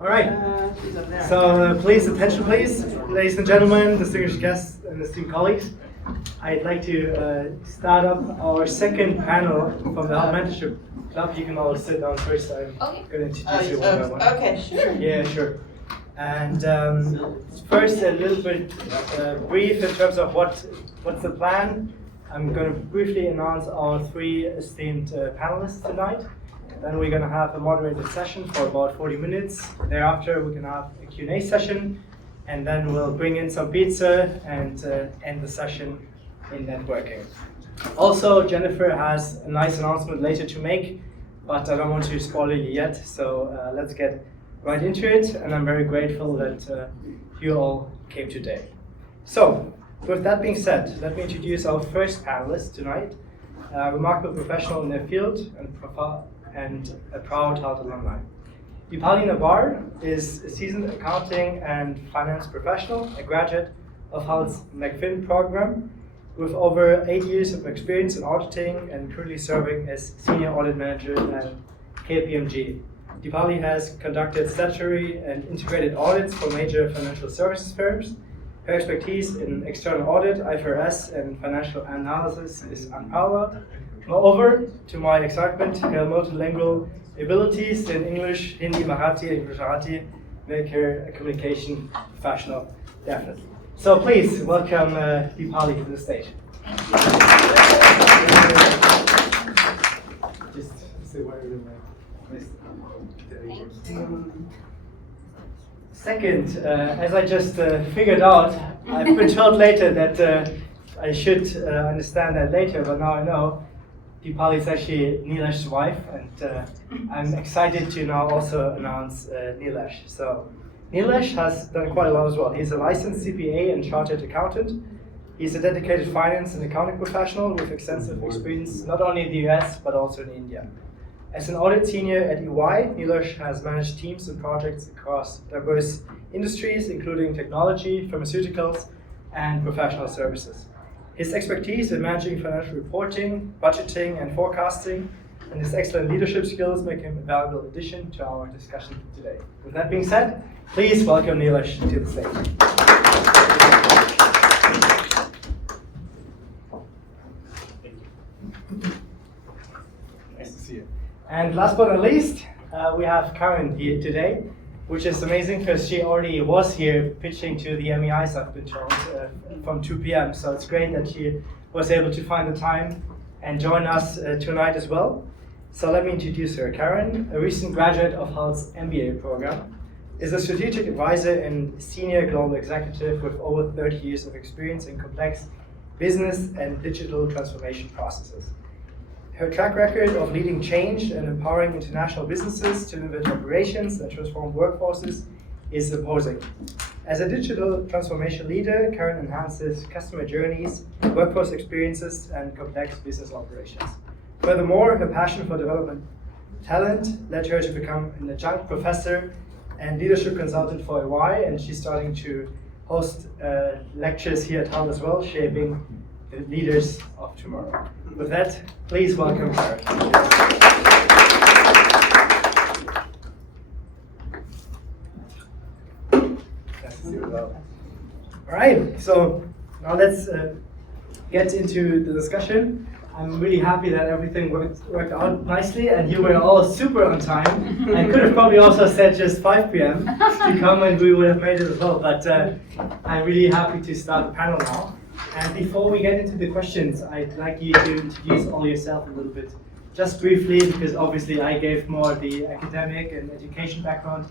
All right. So please, attention please, ladies and gentlemen, distinguished guests and esteemed colleagues. I'd like to start up our second panel from the HULT Mentorship Club. You can all sit down first. I'm going to introduce you one by one. Okay, sure. Yeah, sure. And first, a little bit brief in terms of what's the plan. I'm going to briefly announce our three esteemed panelists tonight. Then we're going to have a moderated session for about 40 minutes. Thereafter, we're going to have a Q&A session. And then we'll bring in some pizza and end the session in networking. Also, Jennifer has a nice announcement later to make, but I don't want to spoil it yet. So let's get right into it. And I'm very grateful that you all came today. So, with that being said, let me introduce our first panelist tonight, a remarkable professional in their field and a proud HULT alumni. Deepali Nabar is a seasoned accounting and finance professional, a graduate of HULT's McFin program, with over 8 years of experience in auditing and currently serving as senior audit manager at KPMG. Deepali has conducted statutory and integrated audits for major financial services firms. Her expertise in external audit, IFRS, and financial analysis is unparalleled. Moreover, to my excitement, her multilingual abilities in English, Hindi, Marathi, and Gujarati make her a communication professional, definitely. So please welcome Deepali to the stage. Just say where you're Second, as I just figured out, I've been told later that I should understand that later, but now I know. Deepali is actually Nilesh's wife, and I'm excited to now also announce Nilesh. So Nilesh has done quite a lot as well. He's a licensed CPA and chartered accountant. He's a dedicated finance and accounting professional with extensive experience not only in the US but also in India. As an audit senior at EY, Nilesh has managed teams and projects across diverse industries, including technology, pharmaceuticals, and professional services. His expertise in managing financial reporting, budgeting, and forecasting, and his excellent leadership skills make him a valuable addition to our discussion today. With that being said, please welcome Nilesh to the stage. Nice to see you. And last but not least, we have Carin here today, which is amazing because she already was here pitching to the MEIs, I've been told, from 2 p.m. So it's great that she was able to find the time and join us tonight as well. So let me introduce her. Carin, a recent graduate of HULT's MBA program, is a strategic advisor and senior global executive with over 30 years of experience in complex business and digital transformation processes. Her track record of leading change and empowering international businesses to innovate operations and transform workforces is imposing. As a digital transformation leader, Carin enhances customer journeys, workforce experiences, and complex business operations. Furthermore, her passion for development talent led her to become an adjunct professor and leadership consultant for EY, and she's starting to host lectures here at HULT as well, shaping the leaders of tomorrow. With that, please welcome Carin. All right, so now let's get into the discussion. I'm really happy that everything worked out nicely, and you were all super on time. I could have probably also said just 5 p.m. to come, and we would have made it as well. But I'm really happy to start the panel now. And before we get into the questions, I'd like you to introduce all yourself a little bit, just briefly, because obviously I gave more the academic and education background.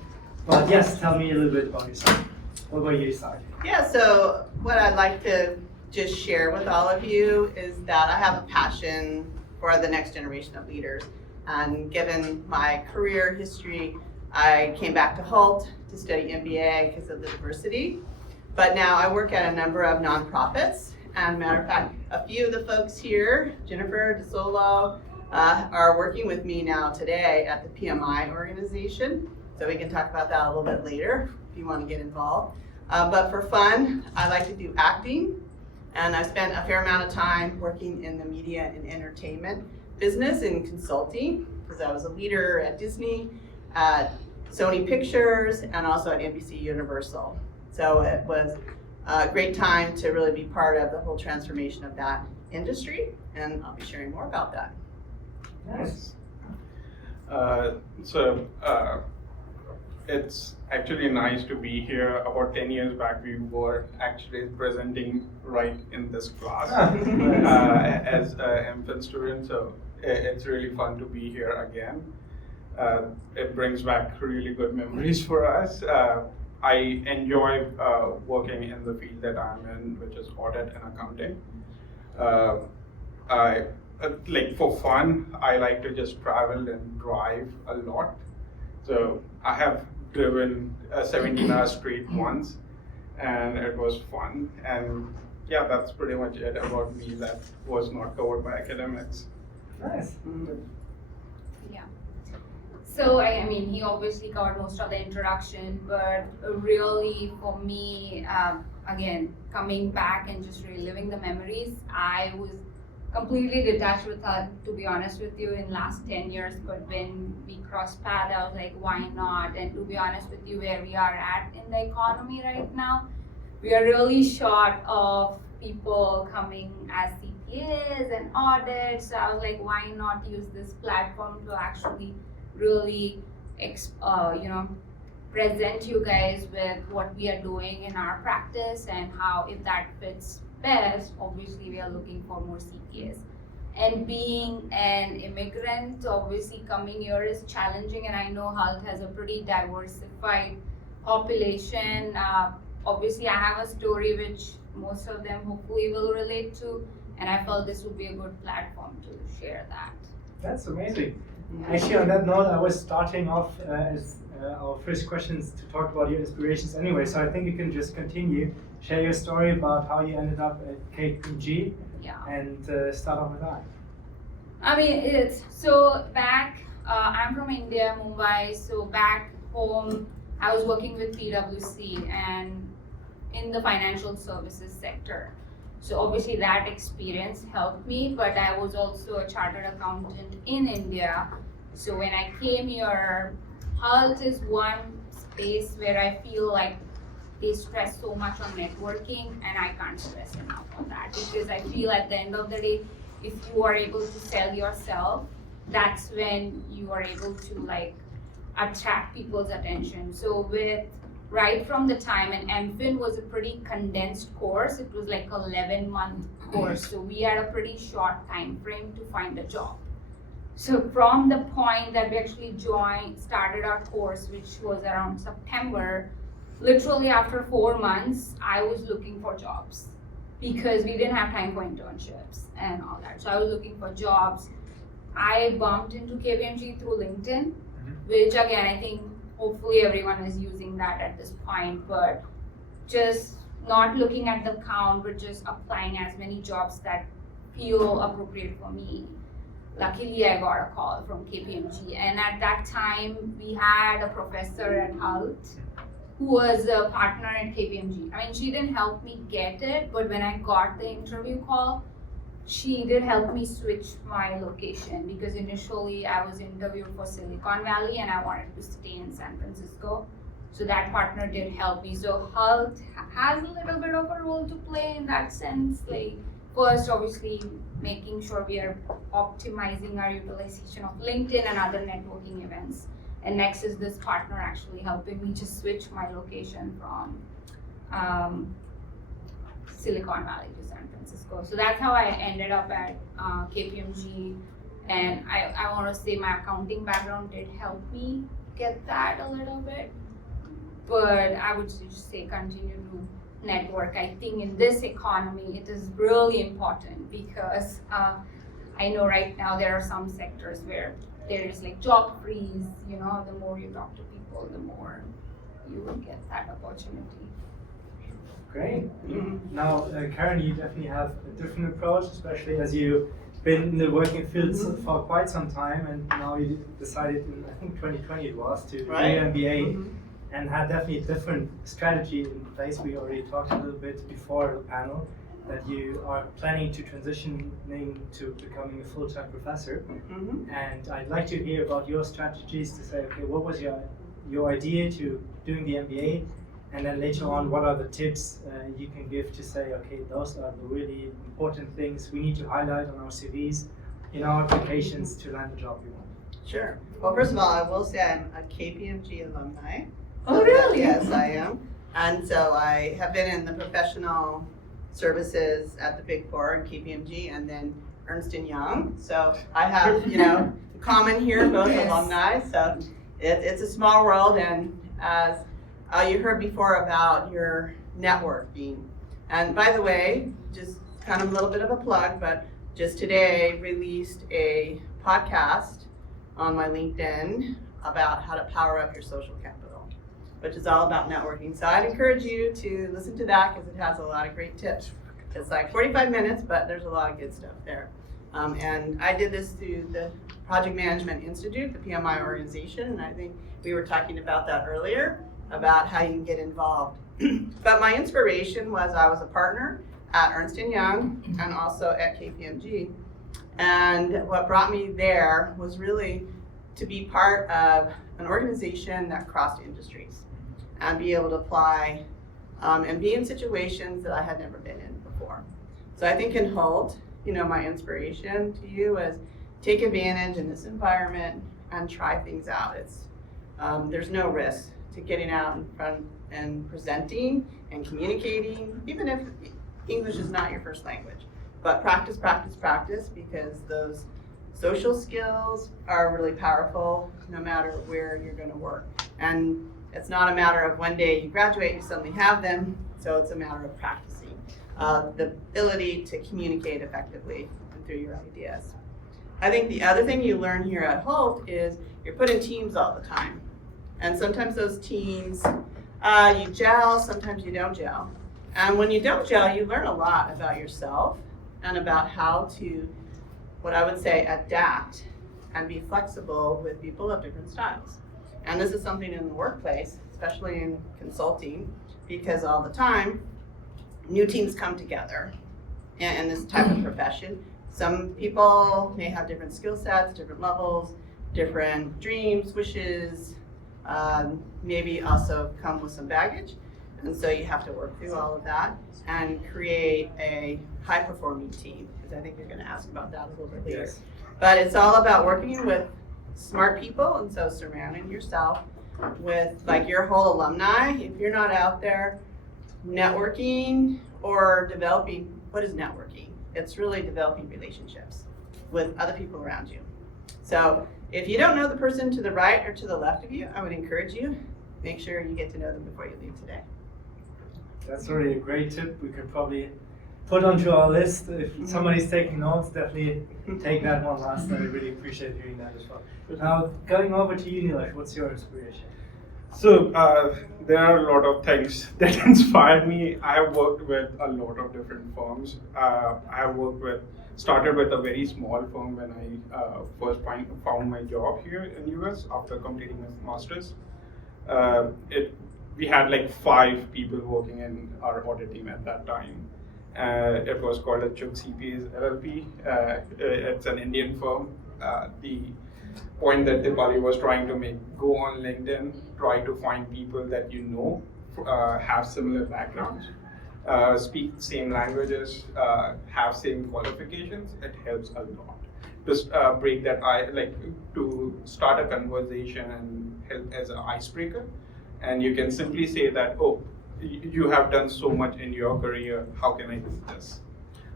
But yes, tell me a little bit about yourself. What about you, Sai? Yeah, so what I'd like to just share with all of you is that I have a passion for the next generation of leaders. And given my career history, I came back to HULT to study MBA because of the diversity. But now I work at a number of nonprofits. And matter of fact, a few of the folks here, Jennifer DeSolo, are working with me now today at the PMI organization. So we can talk about that a little bit later if you want to get involved. But for fun, I like to do acting. And I spent a fair amount of time working in the media and entertainment business in consulting, because I was a leader at Disney, at Sony Pictures and also at NBC Universal. So it was a great time to really be part of the whole transformation of that industry, and I'll be sharing more about that. Nice. It's actually nice to be here. About 10 years back, we were actually presenting right in this class as MPhil students, so it's really fun to be here again. It brings back really good memories for us. I enjoy working in the field that I'm in, which is audit and accounting. Like for fun, I like to just travel and drive a lot. So I have driven 17 hours straight once, and it was fun. And yeah, that's pretty much it about me that was not covered by academics. Nice. Yeah. So I mean, he obviously covered most of the introduction, but really for me, again, coming back and just reliving the memories, I was completely detached with her, to be honest with you, in last 10 years. But when we crossed paths, I was like, why not? And to be honest with you, where we are at in the economy right now, we are really short of people coming as CPAs and audits. So I was like, why not use this platform to actually really, present you guys with what we are doing in our practice and how, if that fits best, obviously we are looking for more CPAs. And being an immigrant, obviously coming here is challenging, and I know HULT has a pretty diversified population. Obviously I have a story which most of them hopefully will relate to, and I felt this would be a good platform to share that. That's amazing. Actually, on that note, I was starting off as our first questions to talk about your inspirations anyway, so I think you can just continue, share your story about how you ended up at KPMG, and start off with that. I mean, it's so back, I'm from India, Mumbai, so back home, I was working with PwC and in the financial services sector. So obviously that experience helped me, but I was also a chartered accountant in India. So when I came here, HULT is one space where I feel like they stress so much on networking, and I can't stress enough on that, because I feel at the end of the day, if you are able to sell yourself, that's when you are able to attract people's attention. So right from the time, and MPhil was a pretty condensed course, it was like an 11-month course, so we had a pretty short time frame to find a job. So from the point that we actually started our course, which was around September, literally after 4 months, I was looking for jobs because we didn't have time for internships and all that. So I was looking for jobs. I bumped into KPMG through LinkedIn, which again, I think hopefully everyone is using that at this point, but just not looking at the count, but just applying as many jobs that feel appropriate for me. Luckily, I got a call from KPMG, and at that time, we had a professor at HULT who was a partner at KPMG. I mean, she didn't help me get it, but when I got the interview call, she did help me switch my location, because initially I was interviewed for Silicon Valley and I wanted to stay in San Francisco. So that partner did help me. So HULT has a little bit of a role to play in that sense. First, obviously, making sure we are optimizing our utilization of LinkedIn and other networking events. And next is this partner actually helping me to switch my location from Silicon Valley to San Francisco. So that's how I ended up at KPMG. And I want to say my accounting background did help me get that a little bit. But I would just say continue to network. I think in this economy, it is really important, because I know right now there are some sectors where there is job freeze. The more you talk to people, the more you will get that opportunity. Great. Now, Carin, you definitely have a different approach, especially as you've been in the working field for quite some time, and now you decided in, I think 2020 it was, to do an MBA, and had definitely a different strategy in place. We already talked a little bit before the panel that you are planning to transition to becoming a full-time professor. And I'd like to hear about your strategies to say, okay, what was your your idea to doing the MBA, and then later on, what are the tips you can give to say, okay, those are the really important things we need to highlight on our CVs, in our applications to land the job we want. Sure. Well, first of all, I will say I'm a KPMG alumni. Oh, really? Yes, I am. And so I have been in the professional services at the Big Four and KPMG, and then Ernst & Young. So I have, common here, both Yes. alumni. So it's a small world, and as you heard before about your networking. And by the way, just kind of a little bit of a plug, but just today released a podcast on my LinkedIn about how to power up your social capital, which is all about networking. So I'd encourage you to listen to that because it has a lot of great tips. It's like 45 minutes, but there's a lot of good stuff there. And I did this through the Project Management Institute, the PMI organization, and I think we were talking about that earlier, about how you can get involved. But my inspiration was I was a partner at Ernst & Young and also at KPMG. And what brought me there was really to be part of an organization that crossed industries and be able to apply and be in situations that I had never been in before. So I think in HULT, my inspiration to you is take advantage in this environment and try things out. There's no risk to getting out in front and presenting and communicating, even if English is not your first language. But practice, practice, practice, because those social skills are really powerful no matter where you're going to work. And it's not a matter of one day you graduate, you suddenly have them, so it's a matter of practicing. The ability to communicate effectively and through your ideas. I think the other thing you learn here at HULT is you're put in teams all the time. And sometimes those teams, you gel, sometimes you don't gel. And when you don't gel, you learn a lot about yourself and about how to, what I would say, adapt and be flexible with people of different styles. And this is something in the workplace, especially in consulting, because all the time, new teams come together in this type of profession. Some people may have different skill sets, different levels, different dreams, wishes, maybe also come with some baggage. And so you have to work through all of that and create a high-performing team, because I think you're going to ask about that a little bit later. Yes. But it's all about working with smart people, and so surrounding yourself with like your whole alumni. If you're not out there networking or developing, what is networking? It's really developing relationships with other people around you. So if you don't know the person to the right or to the left of you, I would encourage you, make sure you get to know them before you leave today. That's already a great tip. We could probably put onto our list. If somebody's taking notes, definitely take that one last. I really appreciate hearing that as well. Now, going over to you, Nilesh, what's your inspiration? So there are a lot of things that inspired me. I have worked with a lot of different firms. I have started with a very small firm when I first found my job here in US after completing my master's. We had like 5 people working in our audit team at that time. It was called a Chuk CPAs LLP. It's an Indian firm. The point that Deepali was trying to make, go on LinkedIn, try to find people that you know have similar backgrounds, speak same languages, have same qualifications. It helps a lot. Just break that to start a conversation and help as an icebreaker. And you can simply say that, oh, you have done so much in your career, how can I do this?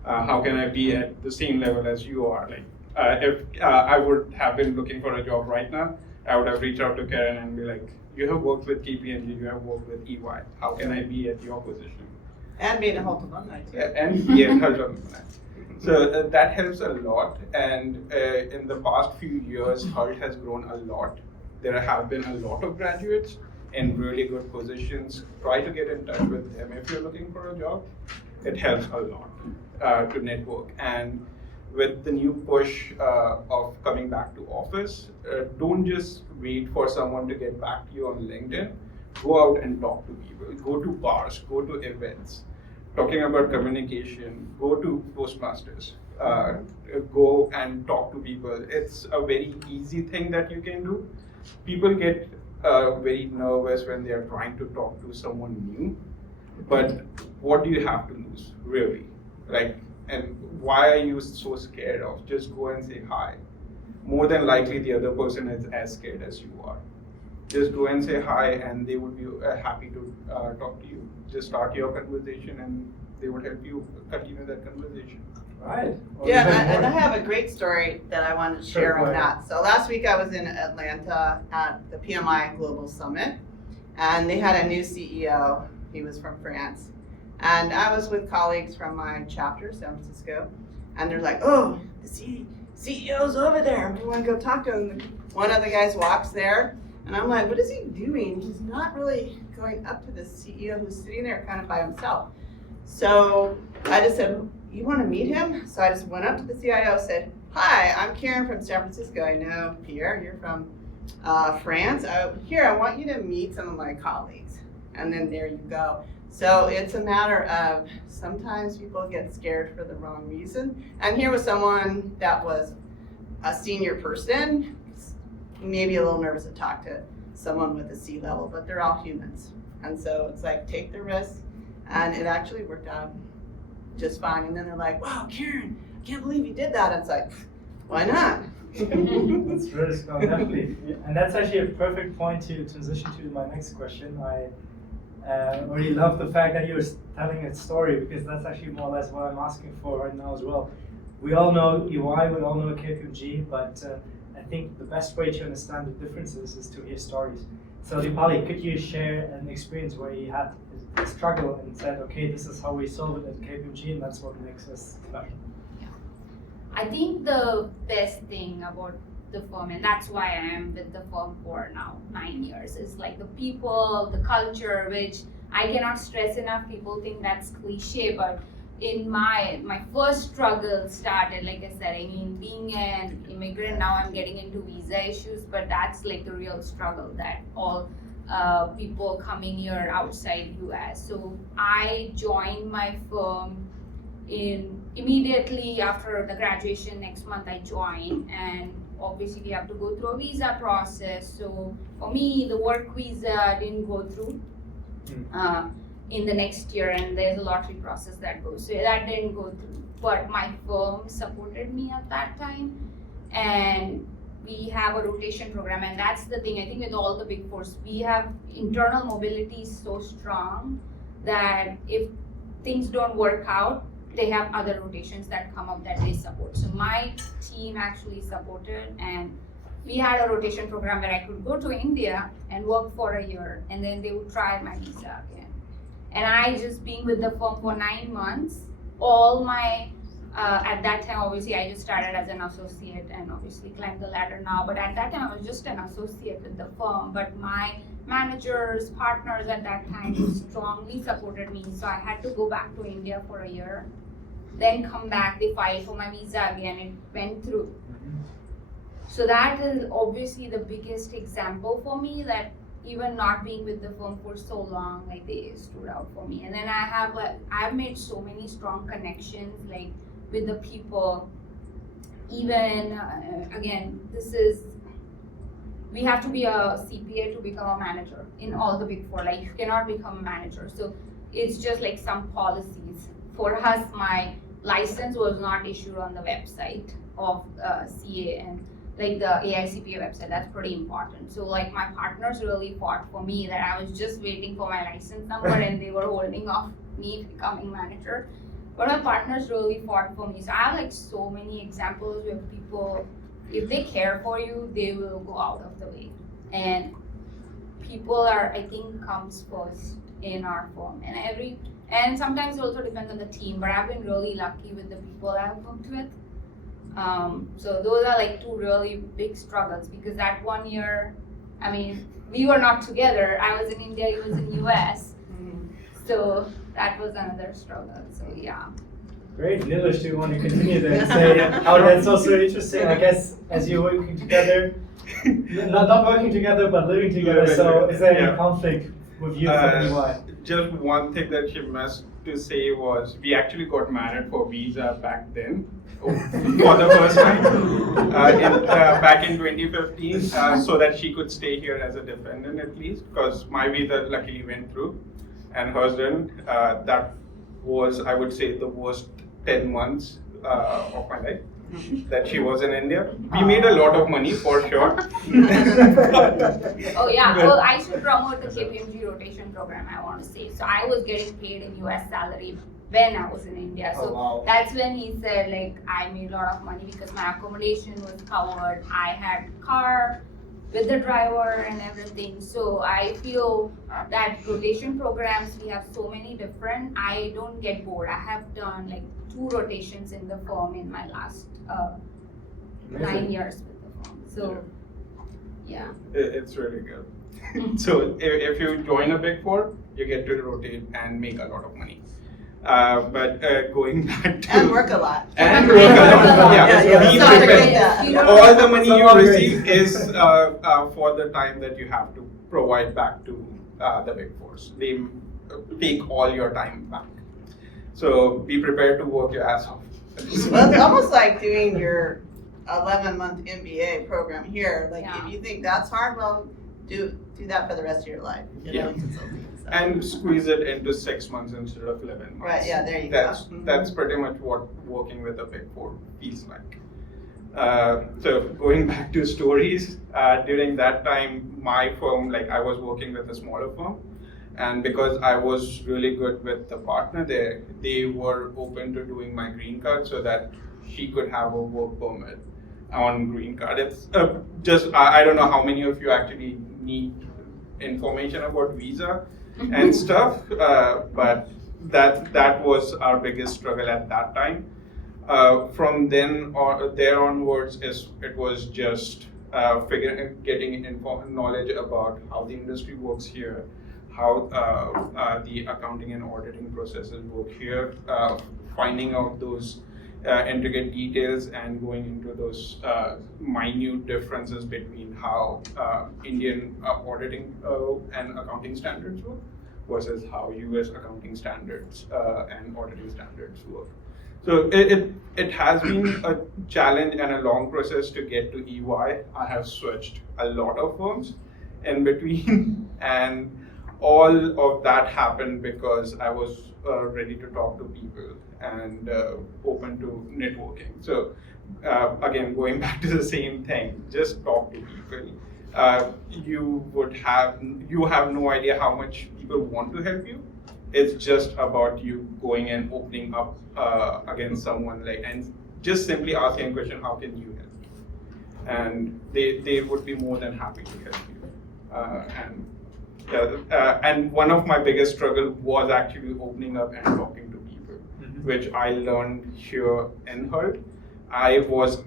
How can I be at the same level as you are? If I would have been looking for a job right now, I would have reached out to Carin and be like, you have worked with KPMG, you have worked with EY, how can I be at your position? And being a HULT alumni too. And be a HULT alumni. So that helps a lot. And in the past few years, HULT has grown a lot. There have been a lot of graduates in really good positions. Try to get in touch with them if you're looking for a job. It helps a lot to network. And with the new push of coming back to office, don't just wait for someone to get back to you on LinkedIn. Go out and talk to people. Go to bars, go to events. Talking about communication, go to Toastmasters. Go and talk to people. It's a very easy thing that you can do. People get very nervous when they are trying to talk to someone new. But what do you have to lose, really? Like, and why are you so scared of? Just go and say hi. More than likely, the other person is as scared as you are. Just go and say hi, and they would be happy to talk to you. Just start your conversation, and they would help you continue that conversation. Right. Well, Yeah, and I have a great story that I wanted to Sure, share go on ahead. that. So last week I was in Atlanta at the PMI Global Summit, and they had a new CEO. He was from France. And I was with colleagues from my chapter, San Francisco, and they're like, oh, the CEO's over there. We want to go talk to him. One of the guys walks there, and I'm like, what is he doing? He's not really going up to the CEO who's sitting there kind of by himself. So I just said, you want to meet him? So I just went up to the CIO, said, hi, I'm Carin from San Francisco. I know, Pierre, you're from France. Here, I want you to meet some of my colleagues. And then there you go. So it's a matter of sometimes people get scared for the wrong reason. And here was someone that was a senior person, maybe a little nervous to talk to someone with a C level, but they're all humans. And so it's like, take the risk. And it actually worked out just fine. And then they're like, wow, Carin, I can't believe you did that. And it's like, why not? That's really strong, definitely. And that's actually a perfect point to transition to my next question. I really love the fact that you were telling a story, because that's actually more or less what I'm asking for right now as well. We all know EY, we all know KPMG, but I think the best way to understand the differences is to hear stories. So Deepali, could you share an experience where you had a struggle and said, okay, this is how we solve it at KPMG, and that's what makes us special? I think the best thing about the firm, and that's why I am with the firm for now 9 years, is like the people, the culture, which I cannot stress enough. People think that's cliche, but in my first struggle started, like I said, I mean, being an immigrant, now I'm getting into visa issues, but that's like the real struggle that all people coming here outside US. So I joined my firm immediately after the graduation. Next month I joined, and obviously we have to go through a visa process. So for me, the work visa didn't go through in the next year, and there's a lottery process that goes. So that didn't go through. But my firm supported me at that time, and we have a rotation program, and that's the thing. I think with all the big fours, we have internal mobility so strong that if things don't work out, they have other rotations that come up that they support. So my team actually supported, and we had a rotation program where I could go to India and work for a year, and then they would try my visa again. And I just being with the firm for 9 months, all my, at that time, obviously I just started as an associate and obviously climbed the ladder now, but at that time I was just an associate with the firm, but my managers, partners at that time strongly supported me. So I had to go back to India for a year, then come back, they filed for my visa again, it went through. So that is obviously the biggest example for me, that even not being with the firm for so long, like they stood out for me. And then I've made so many strong connections, like with the people. Even again, we have to be a CPA to become a manager in all the big four. Like you cannot become a manager. So it's just like some policies. For us, my license was not issued on the website of CA, and like the AICPA website, that's pretty important. So like my partners really fought for me, that I was just waiting for my license number and they were holding off me becoming manager. But my partners really fought for me. So I have like so many examples where people, if they care for you, they will go out of the way. And people are, I think, comes first in our firm. And sometimes it also depends on the team, but I've been really lucky with the people I've worked with. So those are like two really big struggles, because that 1 year, I mean, we were not together. I was in India, he was in US. So that was another struggle. So yeah. Great. Nilesh, do you want to continue there and say how that's also interesting? I guess as you're working together, not working together, but living together. So is there any conflict with you from EY? Just one thing that she missed to say was we actually got married for visa back then for the first time back in 2015 so that she could stay here as a dependent at least, because my visa luckily went through and hers didn't. That was, I would say, the worst 10 months of my life that she was in India. We made a lot of money for sure. Oh yeah, well I should promote the KPMG rotation program, I want to say. So I was getting paid in US salary when I was in India. So that's when he said like I made a lot of money because my accommodation was covered. I had car with the driver and everything. So I feel that rotation programs, we have so many different, I don't get bored. I have done like 2 rotations in the firm in my last 9 years with the firm. So yeah. It's really good. So if you join a Big Four, you get to rotate and make a lot of money. But going back to And work a lot. And work a lot. Yeah, Be it's not prepared. like that. All the money So you upgrade. receive is for the time that you have to provide back to the Big Fours. They take all your time back. So be prepared to work your ass off. Well, it's almost like doing your 11-month MBA program here. Like Yeah. if you think that's hard, well, do that for the rest of your life. You know, Yeah. consulting. So. And squeeze it into 6 months instead of 11 months. Right, yeah, there you That's, go. Mhm. That's pretty much what working with a Big Four feels like. So going back to stories, during that time, my firm, like I was working with a smaller firm, and because I was really good with the partner there, they were open to doing my green card so that she could have a work permit on green card. It's just, I don't know how many of you actually need information about visa and stuff, but that was our biggest struggle at that time. From then or there onwards, it was just getting knowledge about how the industry works here, how the accounting and auditing processes work here, finding out those intricate details and going into those minute differences between how Indian auditing and accounting standards work versus how US accounting standards and auditing standards work. So it has been a challenge and a long process to get to EY. I have switched a lot of firms in between, and all of that happened because I was ready to talk to people and open to networking. So again, going back to the same thing, just talk to people. You have no idea how much people want to help you. It's just about you going and opening up against someone and just simply asking a question, how can you help me? And they would be more than happy to help you. And one of my biggest struggle was actually opening up and talking to people, which I learned here in HULT. I was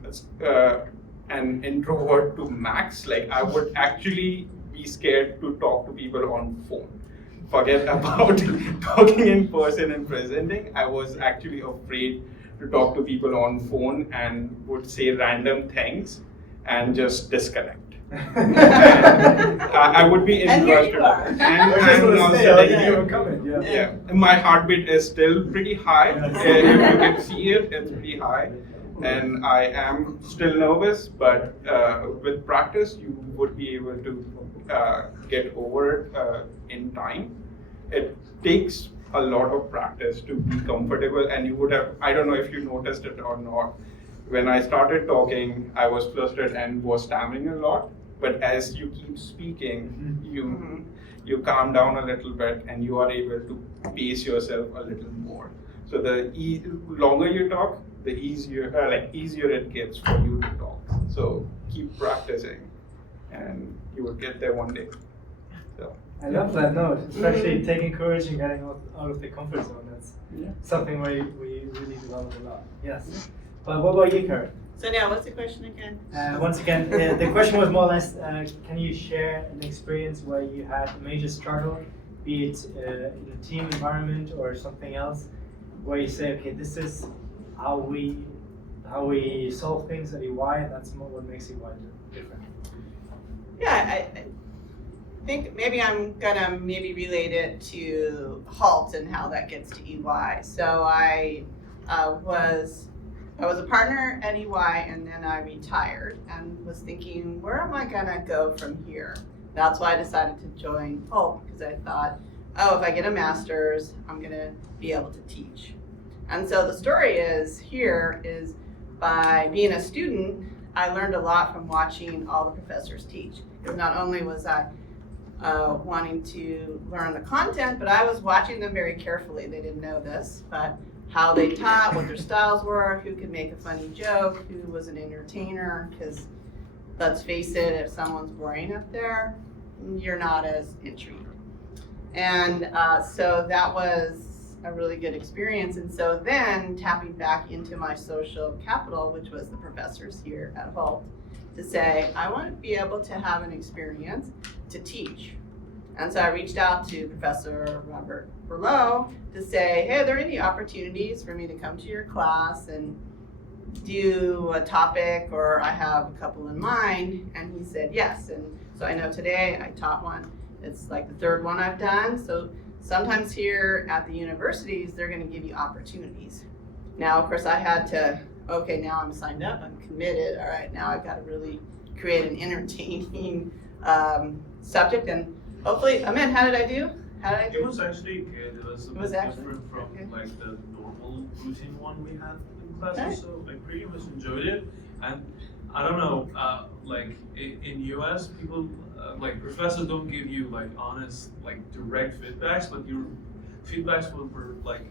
an introvert to max. Like I would actually be scared to talk to people on phone. Forget about talking in person and presenting. I was actually afraid to talk to people on phone and would say random things and just disconnect. I would be And here interested. you are. And also, Yeah. my heartbeat is still pretty high. If you can see it, it's pretty high. And I am still nervous, but with practice, you would be able to get over it in time. It takes a lot of practice to be comfortable, and you would have, I don't know if you noticed it or not, when I started talking, I was flustered and was stammering a lot, but as you keep speaking, you calm down a little bit and you are able to pace yourself a little more. So the longer you talk, the easier it gets for you to talk. So keep practicing and you will get there one day. So. I love that note, especially taking courage and getting out of the comfort zone. That's something we really develop a lot. Yes. But what about you, Carin? So now, what's the question again? Once again, the question was more or less, can you share an experience where you had a major struggle, be it in a team environment or something else, where you say, okay, this is how we solve things at EY, and that's what makes EY different. Yeah, think maybe I'm gonna relate it to HULT and how that gets to EY. So I was a partner at EY, and then I retired and was thinking, where am I gonna go from here? That's why I decided to join HULT, because I thought, oh, if I get a master's, I'm gonna be able to teach. And so the story is by being a student, I learned a lot from watching all the professors teach. Because not only was I wanting to learn the content, but I was watching them very carefully. They didn't know this, but how they taught, what their styles were, who could make a funny joke, who was an entertainer, because let's face it, if someone's boring up there, you're not as intrigued. And so that was a really good experience. And so then tapping back into my social capital, which was the professors here at HULT, to say, I want to be able to have an experience to teach. And so I reached out to Professor Robert Berlow to say, hey, are there any opportunities for me to come to your class and do a topic, or I have a couple in mind? And he said yes. And so I know today I taught one. It's like the third one I've done. So sometimes here at the universities, they're going to give you opportunities. Now, of course, I had to, okay, now I'm signed up, I'm committed. All right, now I've got to really create an entertaining subject. And hopefully, Amin, how did I do? It was actually good. It was a bit different from like the normal routine one we had in classes, so I pretty much enjoyed it. And I don't know, like in US, people like professors don't give you like honest, like direct feedbacks, but your feedbacks were like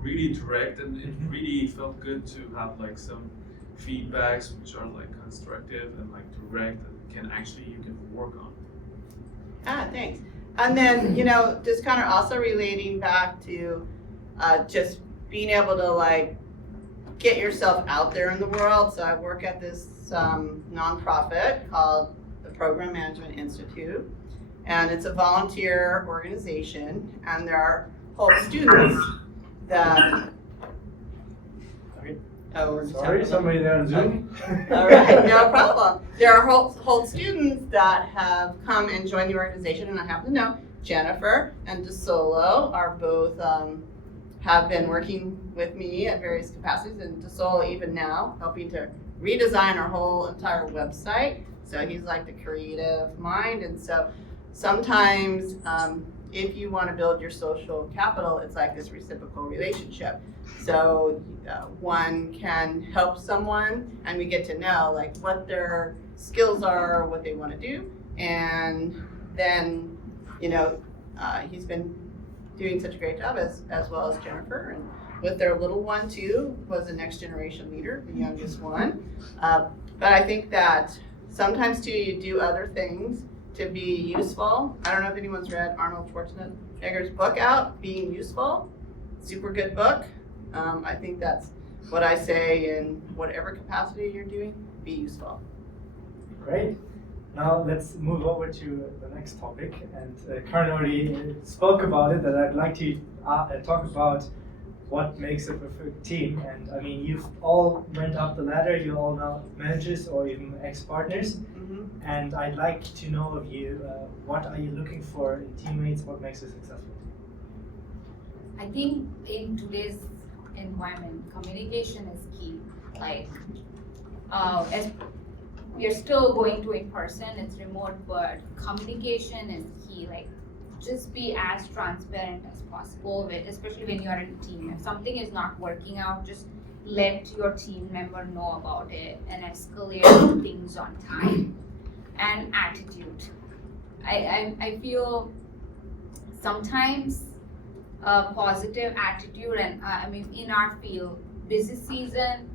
really direct, and it really felt good to have like some feedbacks which are like constructive and like direct and you can work on. Thanks. And then, just kind of also relating back to just being able to like get yourself out there in the world. So I work at this nonprofit called the Program Management Institute, and it's a volunteer organization, and there are HULT students that. Sorry, somebody there on Zoom. All right, no problem. There are HULT students that have come and joined the organization, and I happen to know Jennifer and DeSolo are both have been working with me at various capacities, and DeSolo even now helping to redesign our whole entire website. So he's like the creative mind, and so sometimes if you want to build your social capital, it's like this reciprocal relationship. So one can help someone, and we get to know like what their skills are, what they want to do, and then he's been doing such a great job as well as Jennifer, and with their little one too, was a next generation leader, the youngest one. But I think that sometimes too you do other things to be useful. I don't know if anyone's read Arnold Schwarzenegger's book out, Being Useful. Super good book. I think that's what I say in whatever capacity you're doing, be useful. Great. Now let's move over to the next topic. And Carin already spoke about it, that I'd like to talk about what makes a perfect team. And I mean, you've all went up the ladder, you're all now managers or even ex-partners. Mm-hmm. And I'd like to know of you, what are you looking for in teammates, what makes a successful team? I think in today's environment, communication is key. Like, as we are still going to in person, it's remote, but communication is key. Like, just be as transparent as possible, especially when you're in a team. If something is not working out, just let your team member know about it and escalate things on time. And attitude. I feel sometimes a positive attitude, and I mean, in our field, busy season,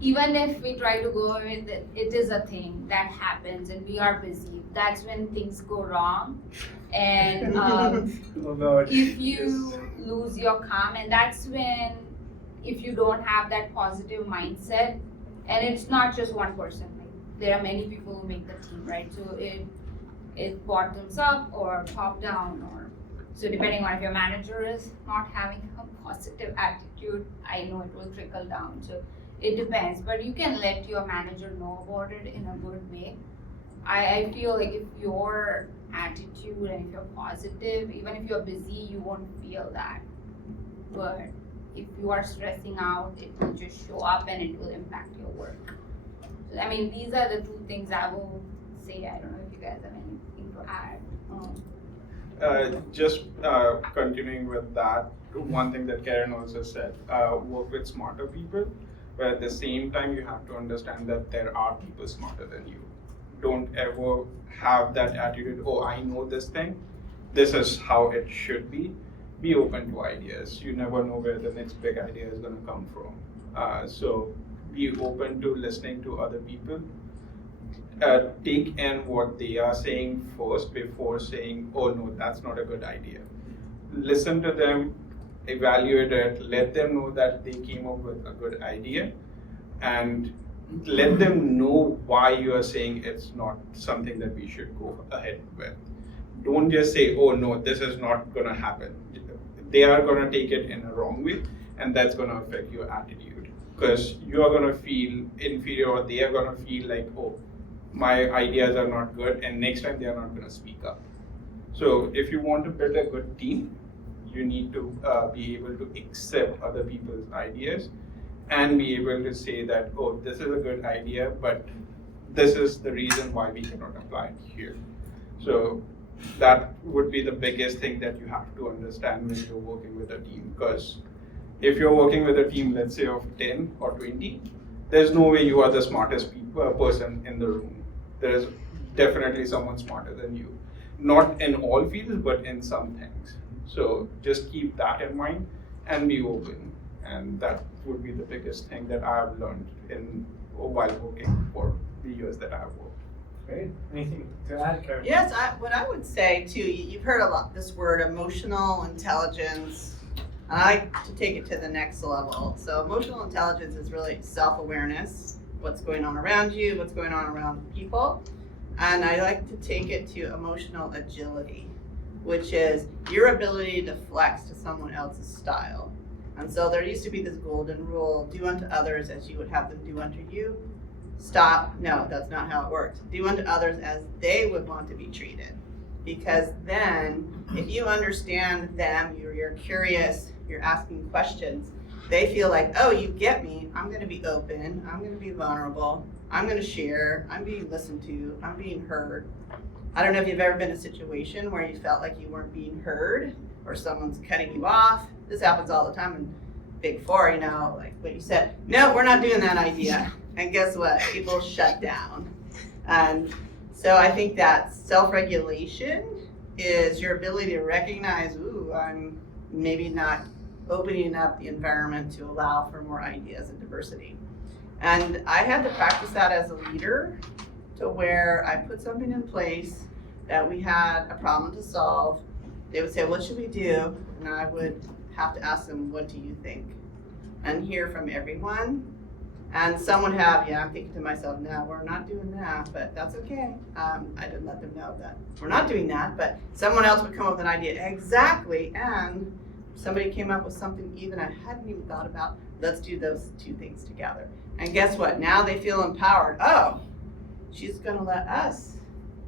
even if we try to go with it, it is a thing that happens, and we are busy. That's when things go wrong, and if you lose your calm, and that's when, if you don't have that positive mindset, and it's not just one person. Like, there are many people who make the team, right? So it bottoms up or top down, or so depending on if your manager is not having a positive attitude, I know it will trickle down. So it depends, but you can let your manager know about it in a good way. I feel like if your attitude and if you're positive, even if you're busy, you won't feel that. But if you are stressing out, it will just show up and it will impact your work. So, I mean, these are the two things I will say. I don't know if you guys have anything to add. Just continuing with that, one thing that Carin also said, work with smarter people, but at the same time you have to understand that there are people smarter than you. Don't ever have that attitude, oh, I know this thing, this is how it should be. Be open to ideas. You never know where the next big idea is going to come from. So be open to listening to other people. Take in what they are saying first before saying, oh no, that's not a good idea. Listen to them, evaluate it, let them know that they came up with a good idea, and let them know why you are saying it's not something that we should go ahead with. Don't just say, oh no, this is not gonna happen. They are gonna take it in a wrong way, and that's gonna affect your attitude. Because you are gonna feel inferior, or they are gonna feel like, oh, my ideas are not good, and next time they are not gonna speak up. So if you want to build a good team, you need to be able to accept other people's ideas and be able to say that, oh, this is a good idea, but this is the reason why we cannot apply it here. So that would be the biggest thing that you have to understand when you're working with a team. Because if you're working with a team, let's say of 10 or 20, there's no way you are the smartest person in the room. There is definitely someone smarter than you. Not in all fields, but in some things. So just keep that in mind and be open. And that would be the biggest thing that I have learned while working for the years that I have worked. Great. Anything to add, Carin? Yes, what I would say too, you've heard a lot this word emotional intelligence. And I like to take it to the next level. So emotional intelligence is really self-awareness, what's going on around you, what's going on around people. And I like to take it to emotional agility, which is your ability to flex to someone else's style. And so there used to be this golden rule, do unto others as you would have them do unto you. Stop, no, that's not how it works. Do unto others as they would want to be treated. Because then, if you understand them, you're curious, you're asking questions, they feel like, oh, you get me, I'm gonna be open, I'm gonna be vulnerable, I'm gonna share, I'm being listened to, I'm being heard. I don't know if you've ever been in a situation where you felt like you weren't being heard, or someone's cutting you off. This happens all the time in Big Four, like what you said, no, we're not doing that idea. And guess what? People shut down. And so I think that self-regulation is your ability to recognize, ooh, I'm maybe not opening up the environment to allow for more ideas and diversity. And I had to practice that as a leader, to where I put something in place that we had a problem to solve. They would say, what should we do? And I would have to ask them, what do you think? And hear from everyone. And some would have, I'm thinking to myself, no, we're not doing that, but that's okay. I didn't let them know that we're not doing that, but someone else would come up with an idea. Exactly, and somebody came up with something even I hadn't even thought about. Let's do those two things together. And guess what? Now they feel empowered. Oh, she's gonna let us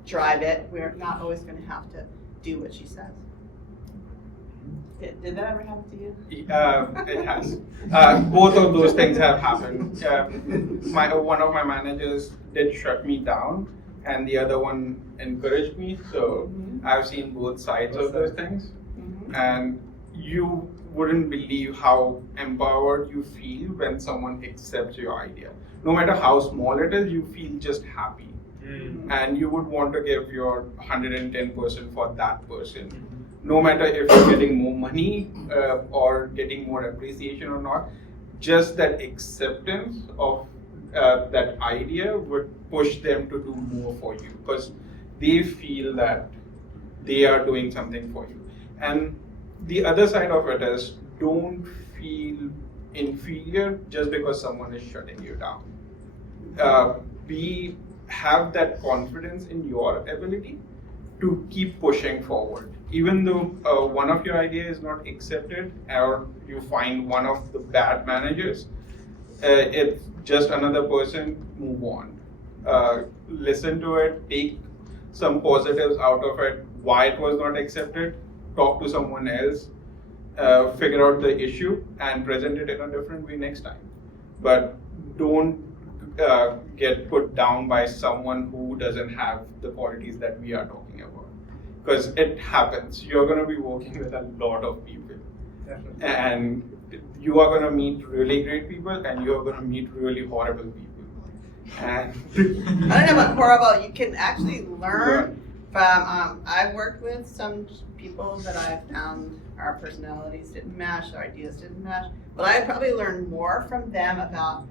drive it. We're not always gonna have to do what she says. Did that ever happen to you? It has. Both of those things have happened. One of my managers did shut me down, and the other one encouraged me. So I've seen both sides of those things. And you wouldn't believe how empowered you feel when someone accepts your idea. No matter how small it is, you feel just happy. And you would want to give your 110% for that person. No matter if you're getting more money or getting more appreciation or not, just that acceptance of that idea would push them to do more for you, because they feel that they are doing something for you. And the other side of it is, don't feel inferior just because someone is shutting you down. Have that confidence in your ability to keep pushing forward. Even though one of your ideas is not accepted, or you find one of the bad managers, it's just another person, move on. listen to it, take some positives out of it, why it was not accepted, talk to someone else, figure out the issue, and present it in a different way next time. But don't get put down by someone who doesn't have the qualities that we are talking about. Because it happens. You're going to be working with a lot of people. Definitely. And you are going to meet really great people, and you are going to meet really horrible people. And I don't know about horrible. You can actually learn from. I've worked with some people that I found our personalities didn't match, our ideas didn't match, but I probably learned more from them about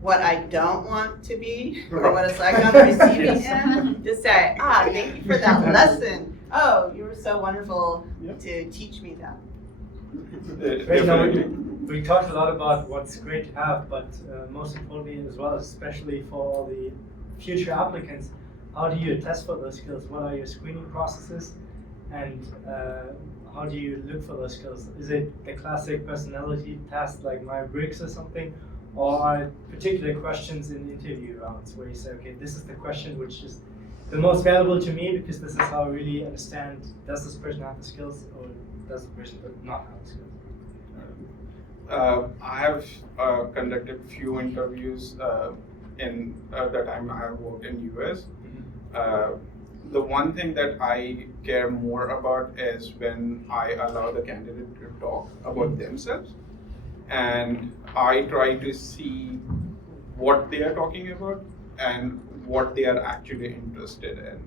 what I don't want to be, or what it's like on the receiving end. To say, thank you for that lesson. Oh, you were so wonderful to teach me that. Great. Now, we talked a lot about what's great to have, but most importantly as well, especially for all the future applicants, how do you test for those skills? What are your screening processes? And how do you look for those skills? Is it the classic personality test like Myers-Briggs or something? Or are particular questions in interview rounds where you say, okay, this is the question which is the most valuable to me because this is how I really understand, does this person have the skills or does the person not have the skills? I have conducted few interviews in the time I have worked in US. The one thing that I care more about is when I allow the candidate to talk about themselves, and I try to see what they are talking about and what they are actually interested in.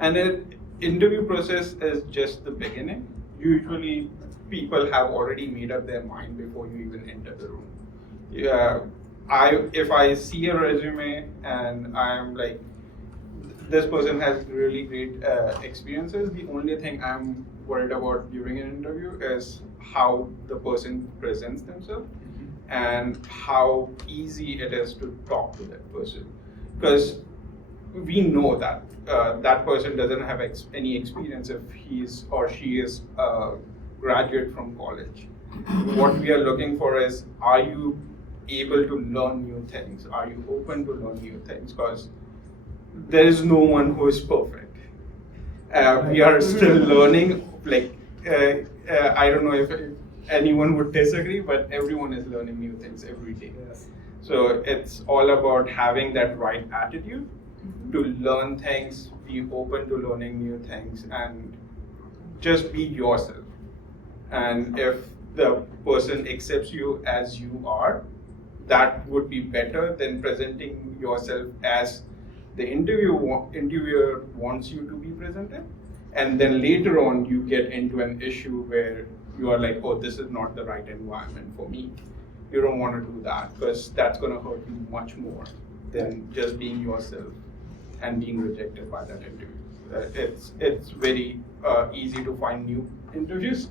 And the interview process is just the beginning. Usually people have already made up their mind before you even enter the room. If I see a resume and I'm like, this person has really great experiences, the only thing I'm worried about during an interview is how the person presents themselves and how easy it is to talk to that person. Because we know that that person doesn't have any experience if he's or she is a graduate from college. What we are looking for is, are you able to learn new things? Are you open to learn new things? Because there is no one who is perfect. We are still learning. I don't know if anyone would disagree, but everyone is learning new things every day. Yes. So it's all about having that right attitude to learn things, be open to learning new things, and just be yourself. And if the person accepts you as you are, that would be better than presenting yourself as the interviewer wants you to be presented. And then later on, you get into an issue where you are like, oh, this is not the right environment for me. You don't want to do that because that's going to hurt you much more than just being yourself and being rejected by that interview. It's very easy to find new interviews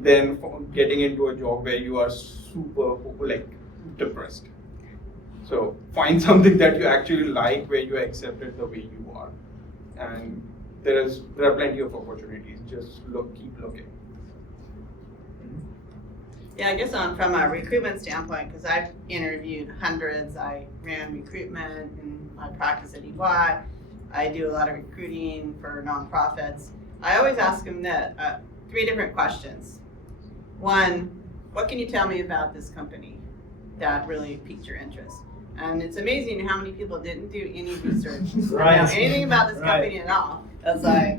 than getting into a job where you are super depressed. So find something that you actually like, where you are accepted the way you are, and there are plenty of opportunities. Just keep looking. Yeah, I guess from a recruitment standpoint, because I've interviewed hundreds, I ran recruitment in my practice at EY. I do a lot of recruiting for nonprofits. I always ask them that 3 different questions. 1, what can you tell me about this company that really piqued your interest? And it's amazing how many people didn't do any research, Right. know anything about this company at all. It's like,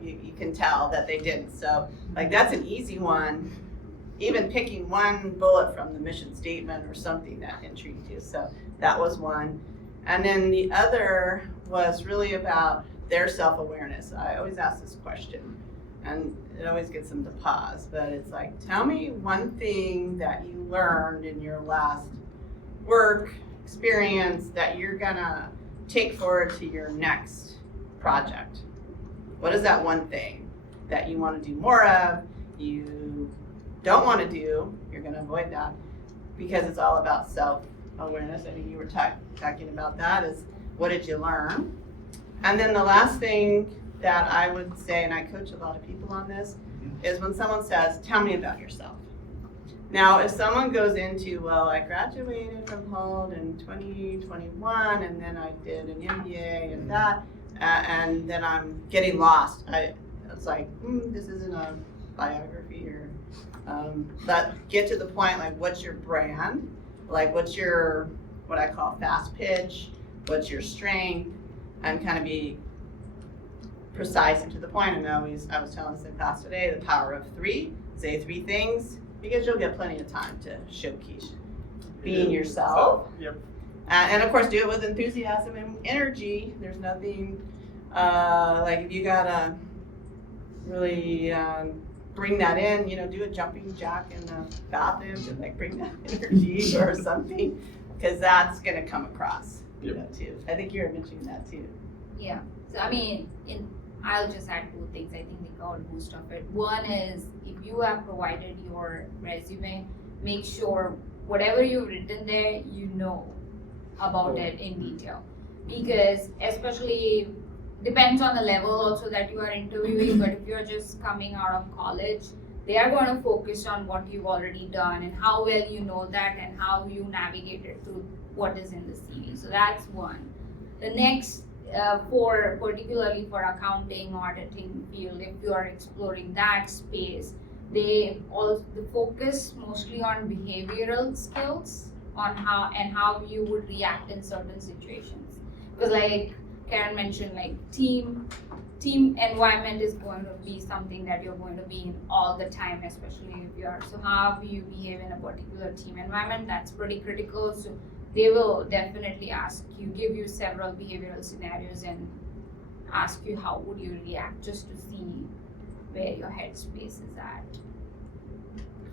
you can tell that they didn't. So, that's an easy one. Even picking one bullet from the mission statement or something that intrigued you. So that was one. And then the other was really about their self-awareness. I always ask this question, and it always gets them to pause, but it's like, tell me one thing that you learned in your last work experience that you're gonna take forward to your next project. What is that one thing that you want to do more of, you don't want to do, you're going to avoid that, because it's all about self-awareness. I mean, you were talking about that, is what did you learn? And then the last thing that I would say, and I coach a lot of people on this, is when someone says, tell me about yourself. Now, if someone goes into, well, I graduated from HULT in 2021, and then I did an MBA and that, and then I'm getting lost. It's like, this isn't a biography or, but get to the point, like, what's your brand? Like, what's your, what I call fast pitch? What's your strength? And kind of be precise and to the point. And I was telling this in class today, the power of three. Say three things, because you'll get plenty of time to showcase being yourself. Yep. And of course, do it with enthusiasm and energy. There's nothing like if you gotta really bring that in, do a jumping jack in the bathroom to like bring that energy or something, because that's gonna come across. Too. I think you're mentioning that too. Yeah. So I mean, I'll just add two things. I think they covered most of it. One is if you have provided your resume, make sure whatever you've written there, you know about it in detail. Because especially depends on the level also that you are interviewing, but if you're just coming out of college, they are going to focus on what you've already done and how well you know that and how you navigated through what is in the CV. So that's one. The next, particularly for accounting, auditing field, if you are exploring that space, they focus mostly on behavioral skills, on how you would react in certain situations. Because like Carin mentioned, like team environment is going to be something that you're going to be in all the time, especially if you're, so how you behave in a particular team environment, that's pretty critical. So they will definitely give you several behavioral scenarios and ask you how would you react, just to see where your headspace is at.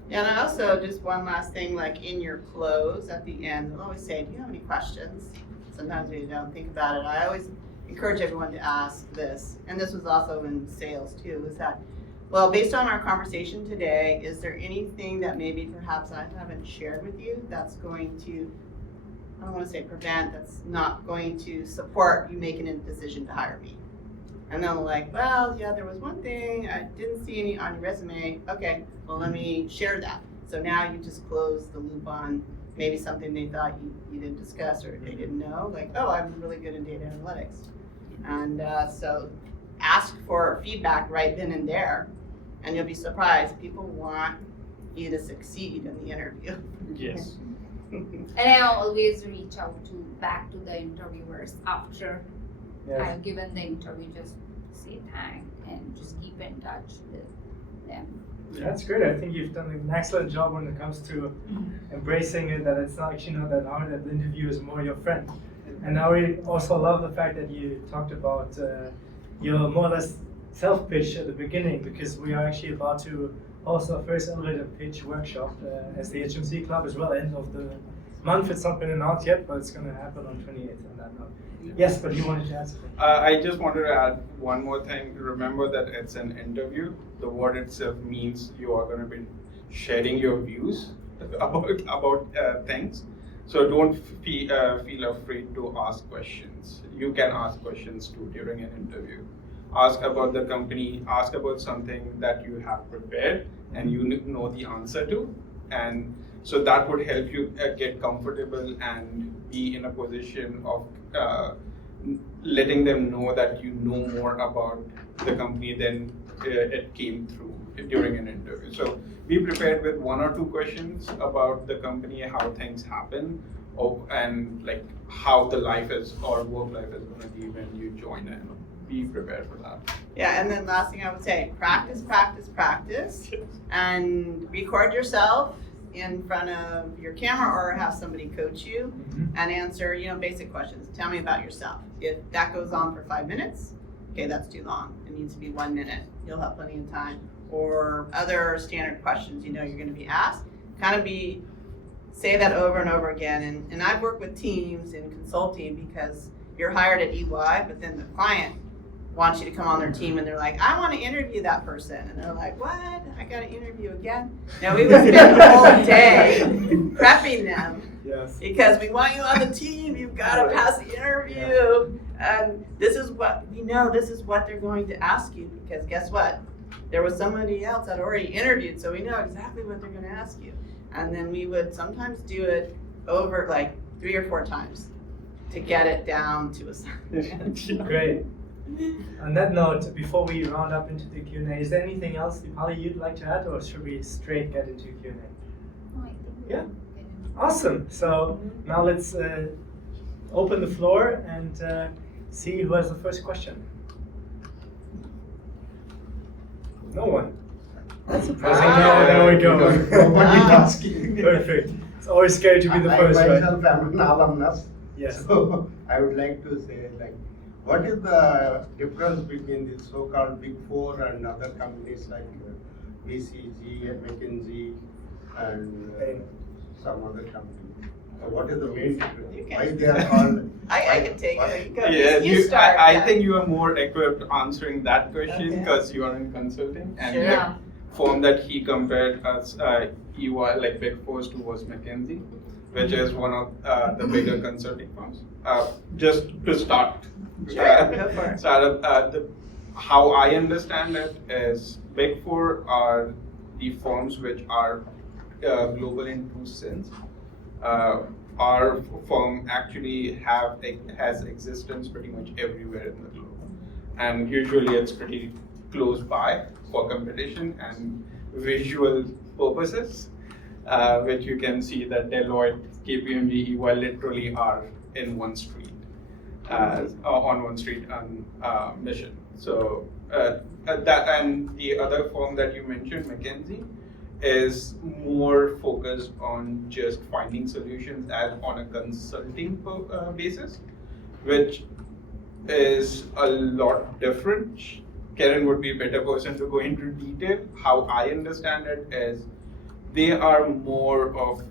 Yeah, and I also, just one last thing, like in your close at the end, they'll always say, do you have any questions? Sometimes we don't think about it. I always encourage everyone to ask this, and this was also in sales too, is that, well, based on our conversation today, is there anything that maybe perhaps I haven't shared with you that's going to, I don't want to say prevent, that's not going to support you making a decision to hire me? And then they're like, well, yeah, there was one thing, I didn't see any on your resume. Okay, well, let me share that. So now you just close the loop on maybe something they thought you didn't discuss or they didn't know. Like, oh, I'm really good in data analytics. And so ask for feedback right then and there, and you'll be surprised. People want you to succeed in the interview. Yes. And I always reach out back to the interviewers after I've given the interview, just say thank and just keep in touch with them. That's great. I think you've done an excellent job when it comes to embracing it, that it's not actually not that hard, that the interview is more your friend. And I really also love the fact that you talked about your more or less self-pitch at the beginning, because we are actually about to host our first elevator pitch workshop as the HMC Club as well, end of the month. It's not been announced yet, but it's going to happen on 28th on that note. Yes, but you wanted to add something. I just wanted to add one more thing. Remember that it's an interview. The word itself means you are going to be sharing your views about things. So don't feel afraid to ask questions. You can ask questions too during an interview. Ask about the company, ask about something that you have prepared and you know the answer to. And so that would help you get comfortable and be in a position of letting them know that you know more about the company than it came through during an interview. So be prepared with one or two questions about the company, how things happen, and like how the life is or work life is going to be when you join in. Be prepared for that. Yeah, and then last thing I would say, practice, and record yourself in front of your camera or have somebody coach you and answer, basic questions. Tell me about yourself. If that goes on for 5 minutes, okay, that's too long. It needs to be 1 minute. You'll have plenty of time. Or other standard questions you're going to be asked. Say that over and over again. And I've worked with teams in consulting because you're hired at EY, but then the client wants you to come on their team and they're like, I want to interview that person. And they're like, what? I got to interview again? No, we would spend the whole day prepping them. Yes. Because we want you on the team, you've got to pass the interview. And this is what, this is what they're going to ask you, because guess what? there was somebody else that already interviewed, so we know exactly what they're gonna ask you. And then we would sometimes do it over like 3 or 4 times to get it down to a science. Great. On that note, before we round up into the Q&A, is there anything else, Deepali, you'd like to add, or should we straight get into Q&A? No, I think Yeah. Awesome. So now let's open the floor and see who has the first question. No one. That's surprising. Wow. There we go. Nobody's asking. Perfect. It's always scary to be the I first, right? myself am an alumnus. Yes. So I would like to say, like, what is the difference between the so-called Big Four and other companies like BCG and McKinsey and some other companies? So what is the main You difference? can- Why they are called? I can take it. Go. Yeah, You start. I yeah. think you are more equipped answering that question Okay. because you are in consulting. And Sure. the firm that he compared us, EY, like Big Four to was McKinsey, which is one of the bigger consulting firms. Just to start, Sure, go for it. how I understand it is Big Four are the firms which are global in true sense. Our firm actually has existence pretty much everywhere in the globe, and usually it's pretty close by for competition and visual purposes, which you can see that Deloitte, KPMG, EY literally are in one street, on one street on mission. So that, and the other firm that you mentioned, McKinsey, is more focused on just finding solutions as on a consulting basis, which is a lot different. Carin would be a better person to go into detail. How I understand it is they are more of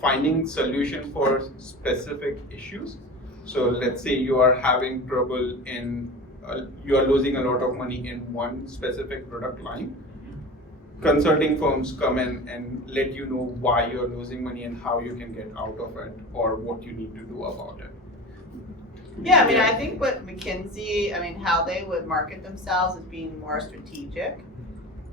finding solutions for specific issues. So let's say you are having trouble in you are losing a lot of money in one specific product line. Consulting firms come in and let you know why you're losing money and how you can get out of it or what you need to do about it. Yeah, I mean, I think what McKinsey, I mean, how they would market themselves as being more strategic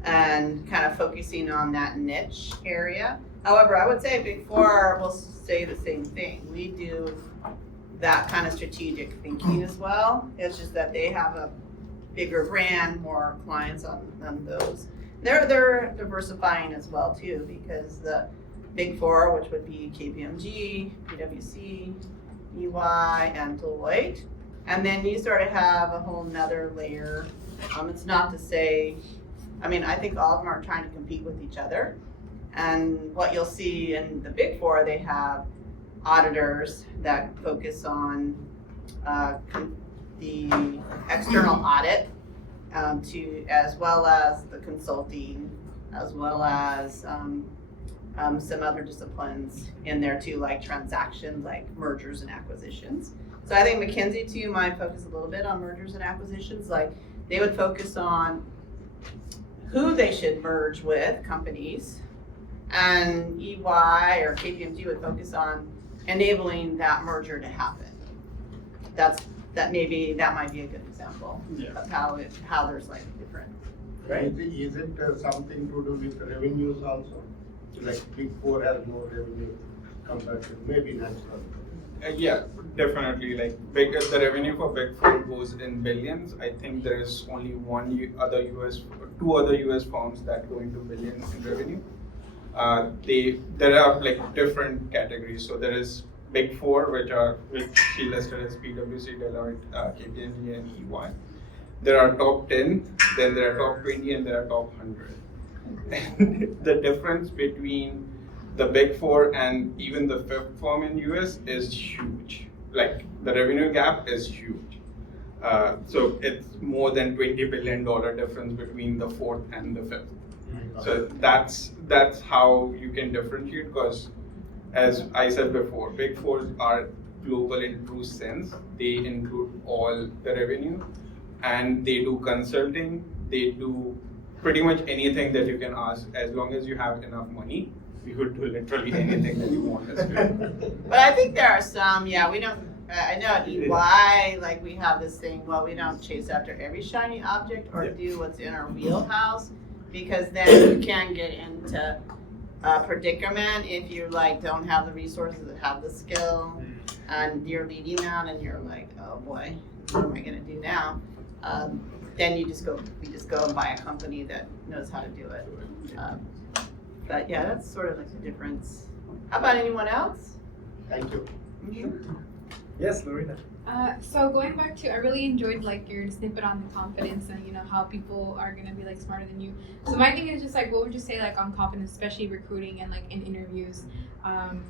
and kind of focusing on that niche area. However, I would say Big Four will say the same thing. We do that kind of strategic thinking as well. It's just that they have a bigger brand, more clients on those. They're diversifying as well too, because the Big Four, which would be KPMG, PwC, EY, and Deloitte, and then you sort of have a whole nother layer. It's not to say, I mean, I think all of them are trying to compete with each other. And what you'll see in the Big Four, they have auditors that focus on the external audit, as well as the consulting, as well as some other disciplines in there too, like transactions, like mergers and acquisitions. So I think McKinsey too might focus a little bit on mergers and acquisitions. Like they would focus on who they should merge with, companies, and EY or KPMG would focus on enabling that merger to happen. That might be a good example of how there's like different. Right. Is it something to do with revenues also? Like Big Four has more revenue compared to maybe natural. Yeah, definitely. Like the revenue for Big Four goes in billions. I think there is only two other US firms that go into billions in revenue. There are like different categories. So there is Big Four, which she listed as PwC, Deloitte, KPMG, and EY. There are top 10, then there are top 20, and there are top 100. And the difference between the Big Four and even the fifth firm in US is huge. Like the revenue gap is huge. So it's more than $20 billion difference between the fourth and the fifth. So that's how you can differentiate, because as I said before, Big Fours are global in true sense. They include all the revenue and they do consulting. They do pretty much anything that you can ask. As long as you have enough money, you could do literally anything that you want us to do. But I think there are some, we don't I know at EY, like we have this thing, well, we don't chase after every shiny object or do what's in our wheelhouse, because then you can get into a predicament if you like don't have the resources that have the skill and you're leading that and you're like, oh boy, what am I gonna do now? Then we just go and buy a company that knows how to do it. But yeah, that's sort of like the difference. How about anyone else? Thank you. Yes, Lorena. So going back to, I really enjoyed like your snippet on the confidence and how people are gonna be like smarter than you. So my thing is just like, what would you say like on confidence, especially recruiting and like in interviews?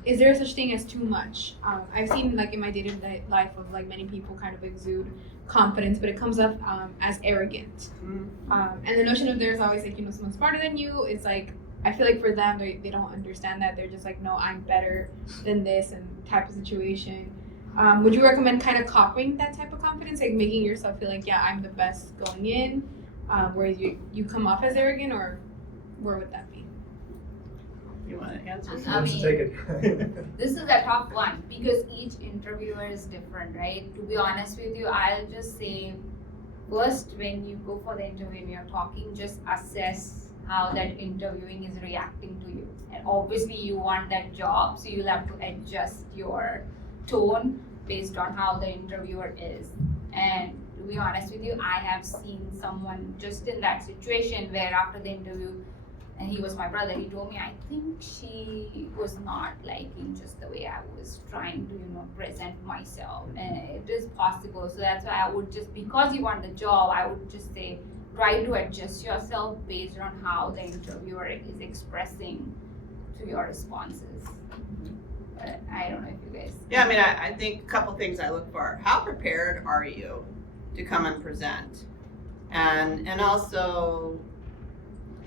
Is there such thing as too much? I've seen like in my day-to-day life of like many people kind of exude confidence, but it comes up as arrogant. And the notion of there's always like someone smarter than you is like, I feel like for them they don't understand that. They're just like, no, I'm better than this and type of situation. Would you recommend kind of copying that type of confidence, like making yourself feel like, yeah, I'm the best going in, whereas you come off as arrogant, or where would that be? You want to answer? I Let's mean, take it. this is a tough one because each interviewer is different, right? To be honest with you, I'll just say, first, when you go for the interview and you're talking, just assess how that interviewing is reacting to you. And obviously you want that job, so you'll have to adjust your tone based on how the interviewer is. And to be honest with you, I have seen someone just in that situation where after the interview, and he was my brother, he told me, I think she was not liking just the way I was trying to, present myself. And it is possible. So that's why I would just, because you want the job, I would just say, try to adjust yourself based on how the interviewer is expressing to your responses. But I don't know if you guys. Yeah, I mean, I think a couple things I look for. How prepared are you to come and present? And also,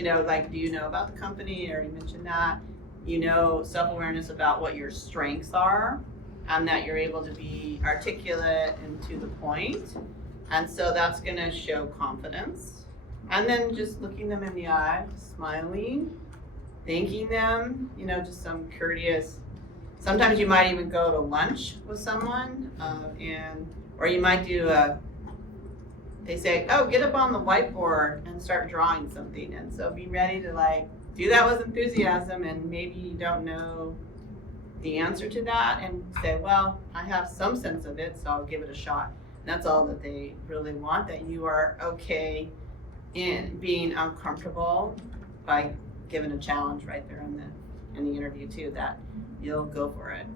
like, do you know about the company? I already mentioned that. Self-awareness about what your strengths are and that you're able to be articulate and to the point. And so that's gonna show confidence. And then just looking them in the eye, smiling, thanking them, just some courteous. Sometimes you might even go to lunch with someone, or you might do they say, oh, get up on the whiteboard and start drawing something. And so be ready to do that with enthusiasm, and maybe you don't know the answer to that and say, well, I have some sense of it, so I'll give it a shot. And that's all that they really want, that you are okay in being uncomfortable by given a challenge right there in the interview too, that you'll go for it.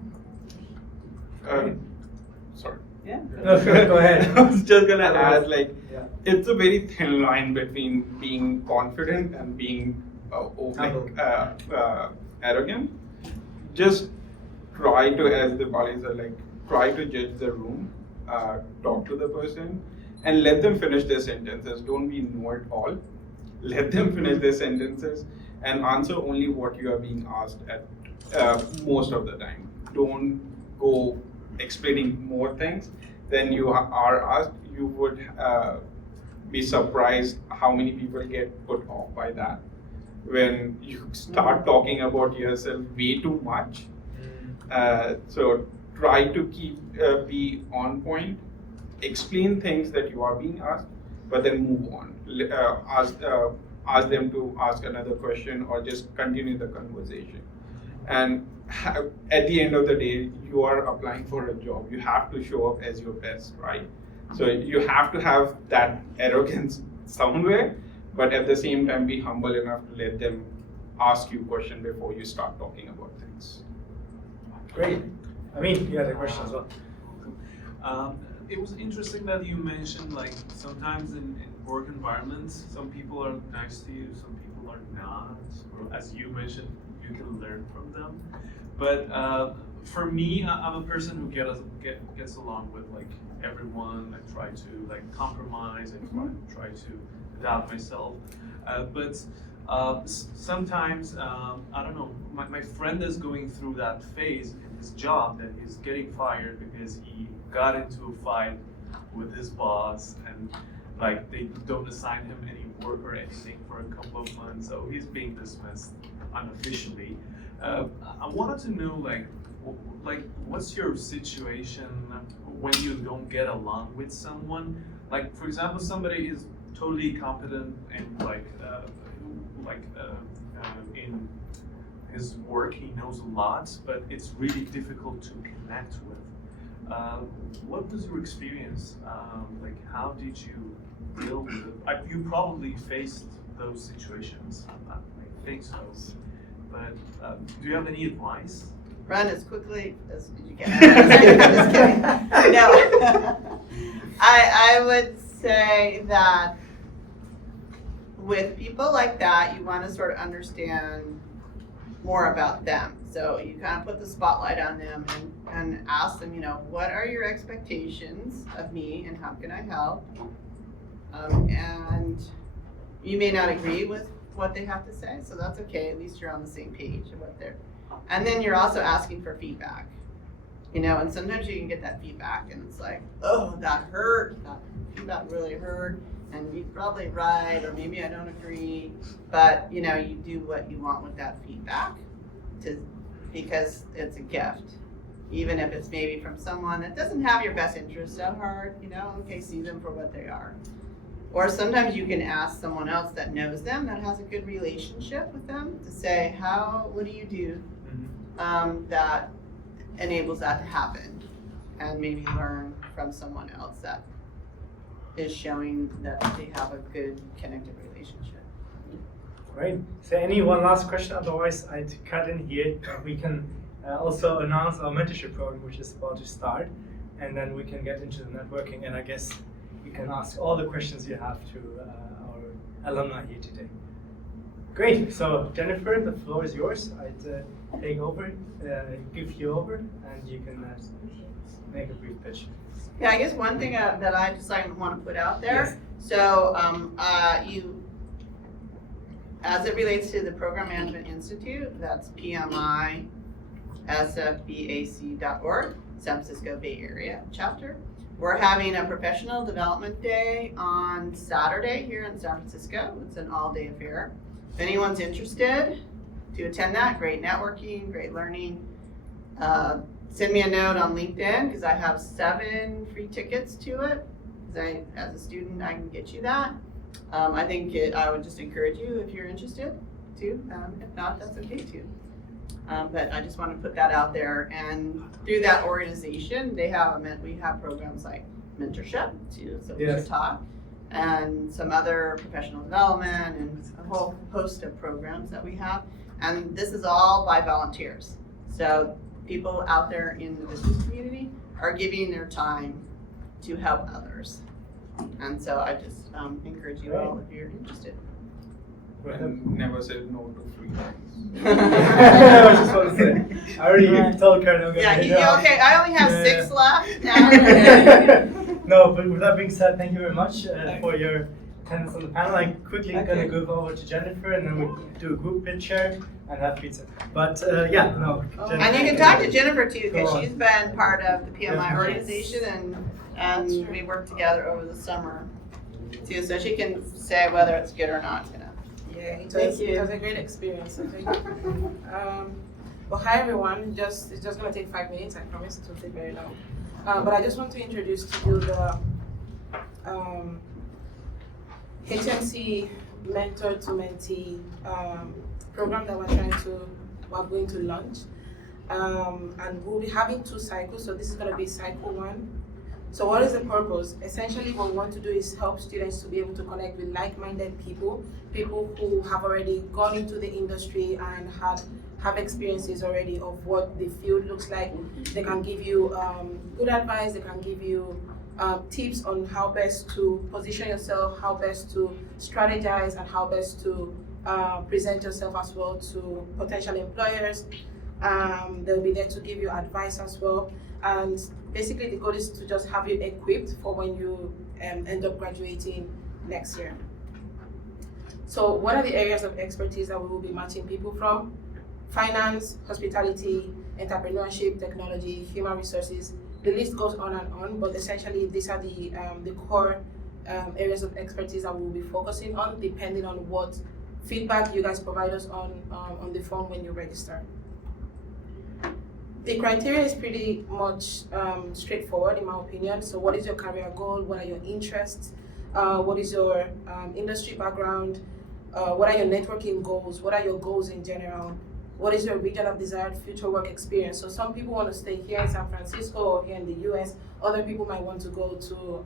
Sorry. Yeah. No, go ahead. I was just gonna add, Yeah. it's a very thin line between being confident and being arrogant. Just try to, as Deepali said, try to judge the room, talk to the person, and let them finish their sentences. Don't be know-it-all. Let them finish their sentences and answer only what you are being asked at most of the time. Don't go explaining more things than you are asked. You would be surprised how many people get put off by that. When you start talking about yourself way too much. So try to be on point, explain things that you are being asked, but then move on. Ask them to ask another question or just continue the conversation. And at the end of the day, you are applying for a job. You have to show up as your best, right? So you have to have that arrogance somewhere, but at the same time be humble enough to let them ask you a question before you start talking about things. Great. I mean, you had a question as well. It was interesting that you mentioned sometimes in work environments, some people are nice to you, some people are not. Or as you mentioned, you can learn from them. But for me, I'm a person who gets along with everyone. I try to compromise. I try to adapt myself. But sometimes I don't know. My friend is going through that phase in his job that he's getting fired because he got into a fight with his boss, and they don't assign him any work or anything for a couple of months, so he's being dismissed unofficially. I wanted to know what's your situation? when you don't get along with someone. Like, for example, somebody is totally competent in in his work, he knows a lot, but it's really difficult to connect with. What was your experience? Like, how did you deal with it? You probably faced those situations. I think so. But do you have any advice? Run as quickly as you can. Just kidding. No. I would say that with people like that, you want to sort of understand more about them. So you kind of put the spotlight on them and ask them, what are your expectations of me and how can I help? And you may not agree with what they have to say, so that's okay. At least you're on the same page of what they're. And then you're also asking for feedback, and sometimes you can get that feedback and it's like, oh, that hurt, that feedback really hurt, and you're probably right, or maybe I don't agree, but you do what you want with that feedback because it's a gift. Even if it's maybe from someone that doesn't have your best interests at heart, okay, see them for what they are. Or sometimes you can ask someone else that knows them, that has a good relationship with them, to say, what do you do that enables that to happen? And maybe learn from someone else that is showing that they have a good connected relationship. Great. So one last question? Otherwise, I'd cut in here. We can also announce our mentorship program, which is about to start, and then we can get into the networking. And I guess you can ask all the questions you have to our alumni here today. Great. So Jennifer, the floor is yours. I'd take over, give you over, and you can make a brief pitch. Yeah, I guess one thing that I just want to put out there. Yes. So as it relates to the Program Management Institute, that's PMI sfbac.org, San Francisco Bay Area chapter. We're having a professional development day on Saturday here in San Francisco. It's an all-day affair. If anyone's interested to attend that, great networking, great learning. Send me a note on LinkedIn because I have 7 free tickets to it. As a student, I can get you that. I think I would just encourage you if you're interested to. If not, that's okay too. But I just want to put that out there. And through that organization, we have programs like mentorship too, so we should talk, and some other professional development and a whole host of programs that we have. And this is all by volunteers. So people out there in the business community are giving their time to help others. And so I just encourage you all if you're interested. And never said no to free things. I was just want to say, I already told Carin I'm going to okay, I only have 6 left now. No, but with that being said, thank you very much for your attendance on the panel. I'm quickly going to go over to Jennifer and then we'll do a group picture and have pizza. But Jennifer. And you can talk to Jennifer too, because she's been part of the PMI organization and we worked together over the summer too, so she can say whether it's good or not. Yeah, it was a great experience. So thank you. Well, hi everyone. It's just going to take 5 minutes. I promise it will take very long. But I just want to introduce to you the HMC Mentor to Mentee program that we're going to launch. And we'll be having 2 cycles. So this is going to be cycle 1. So what is the purpose? Essentially what we want to do is help students to be able to connect with like-minded people who have already gone into the industry and have experiences already of what the field looks like. They can give you good advice, they can give you tips on how best to position yourself, how best to strategize, and how best to present yourself as well to potential employers. They'll be there to give you advice as well. And basically the goal is to just have you equipped for when you end up graduating next year. So what are the areas of expertise that we will be matching people from? Finance, hospitality, entrepreneurship, technology, human resources. The list goes on and on, but essentially these are the core areas of expertise that we will be focusing on, depending on what feedback you guys provide us on the form when you register. The criteria is pretty much straightforward in my opinion. So what is your career goal? What are your interests? What is your industry background? What are your networking goals? What are your goals in general? What is your region of desired future work experience? So some people want to stay here in San Francisco or here in the US. Other people might want to go to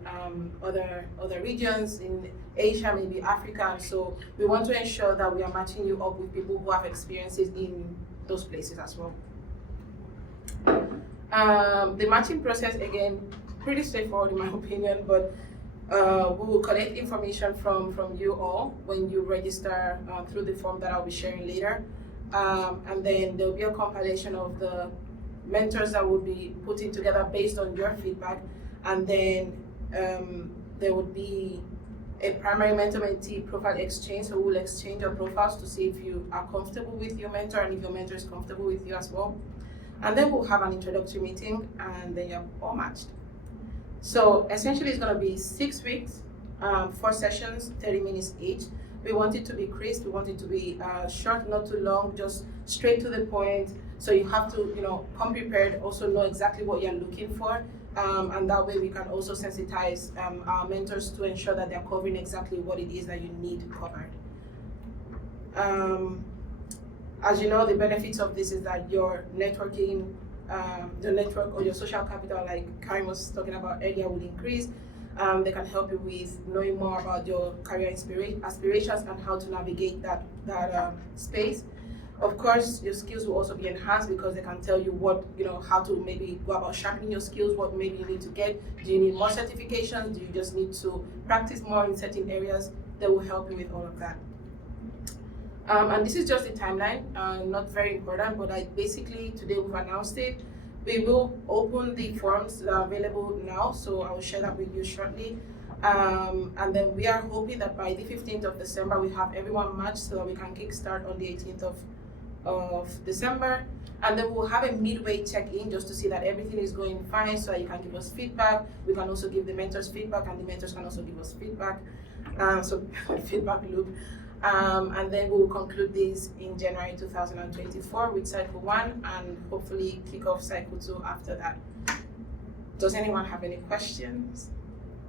other regions in Asia, maybe Africa. And so we want to ensure that we are matching you up with people who have experiences in those places as well. The matching process, again, pretty straightforward in my opinion, but we will collect information from you all when you register through the form that I'll be sharing later. And then there'll be a compilation of the mentors that will be putting together based on your feedback. And then there would be a primary mentor-mentee profile exchange. So we'll exchange your profiles to see if you are comfortable with your mentor and if your mentor is comfortable with you as well. And then we'll have an introductory meeting and then you're all matched. So essentially it's gonna be 6 weeks, 4 sessions, 30 minutes each. We want it to be crisp, we want it to be short, not too long, just straight to the point. So you have to, come prepared, also know exactly what you're looking for. And that way we can also sensitize our mentors to ensure that they're covering exactly what it is that you need covered. As you know, the benefits of this is that your networking, the network or your social capital, like Carin was talking about earlier, will increase. They can help you with knowing more about your career aspirations and how to navigate that space. Of course, your skills will also be enhanced because they can tell you what, how to maybe go about sharpening your skills, what maybe you need to get. Do you need more certifications? Do you just need to practice more in certain areas? They will help you with all of that. And this is just the timeline, not very important, but basically today we've announced it. We will open the forms that are available now, so I will share that with you shortly. And then we are hoping that by the 15th of December, we have everyone matched so that we can kickstart on the 18th of December. And then we'll have a midway check-in just to see that everything is going fine so that you can give us feedback. We can also give the mentors feedback and the mentors can also give us feedback. So feedback loop. And then we will conclude this in January 2024 with cycle 1 and hopefully kick off cycle 2 after that. Does anyone have any questions?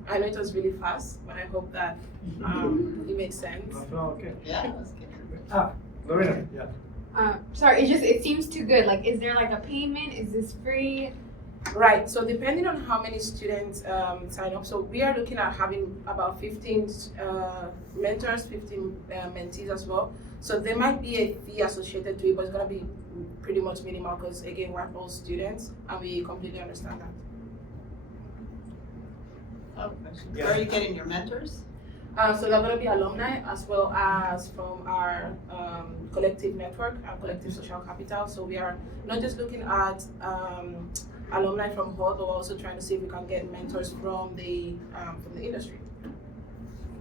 I know it was really fast, but I hope that it makes sense. Okay. Yeah, that's good. Lorena, yeah. Sorry, it seems too good. Like, is there like a payment? Is this free? Right, so depending on how many students sign up, so we are looking at having about 15 mentors, 15 mentees as well. So there might be a fee associated to it, but it's gonna be pretty much minimal because again, we're all students and we completely understand that. Oh, question. Yeah. Where are you getting your mentors? So they're gonna be alumni as well as from our collective network, our collective social capital. So we are not just looking at alumni from HULT, but we're also trying to see if we can get mentors from the industry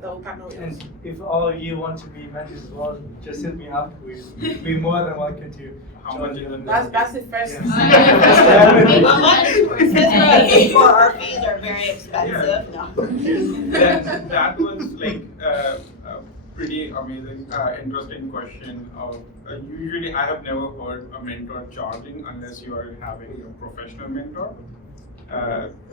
that will partner with us. And if all of you want to be mentors as well, just hit me up. We'd be more than welcome to. How much is it? That's the first. Yeah. Well, mine for our fees are very expensive. No. That was like a pretty amazing, interesting question. Usually, I have never heard a mentor charging unless you are having a professional mentor.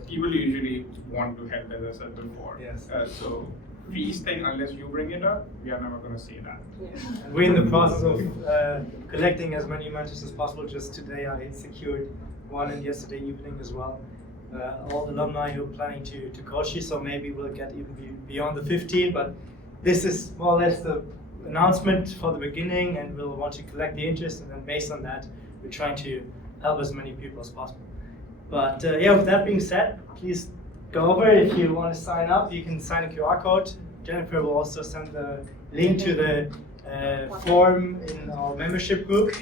People usually want to help, as I said before. Yes. So fees thing, unless you bring it up, we are never going to see that. And we're in the process of collecting as many mentors as possible. Just today I secured one and yesterday evening as well. All alumni who are planning to coach you, so maybe we'll get even beyond the 15, but this is more or less the announcement for the beginning and we'll want to collect the interest and then based on that, we're trying to help as many people as possible. But with that being said, please go over. If you want to sign up, you can sign a QR code. Jennifer will also send the link to the form in our membership group.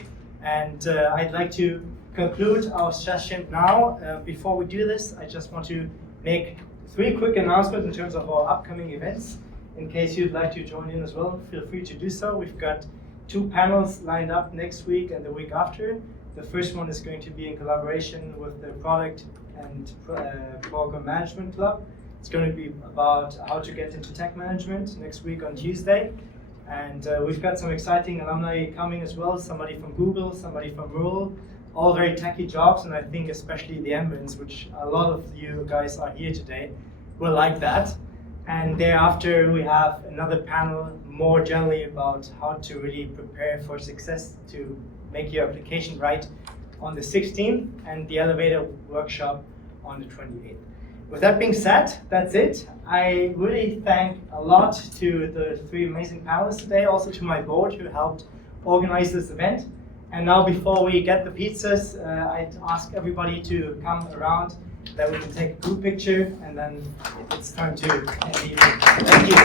And I'd like to conclude our session now. Before we do this, I just want to make 3 quick announcements in terms of our upcoming events. In case you'd like to join in as well, feel free to do so. We've got 2 panels lined up next week and the week after. The first one is going to be in collaboration with the Product and Program Management Club. It's going to be about how to get into tech management next week on Tuesday. And we've got some exciting alumni coming as well, somebody from Google, somebody from Rural, all very techy jobs, and I think especially the admins, which a lot of you guys are here today, will like that. And thereafter, we have another panel more generally about how to really prepare for success to make your application right on the 16th, and the elevator workshop on the 28th. With that being said, that's it. I really thank a lot to the 3 amazing panelists today, also to my board who helped organize this event. And now before we get the pizzas, I'd ask everybody to come around, that we can take a group picture, and then it's time to end the evening. Thank you.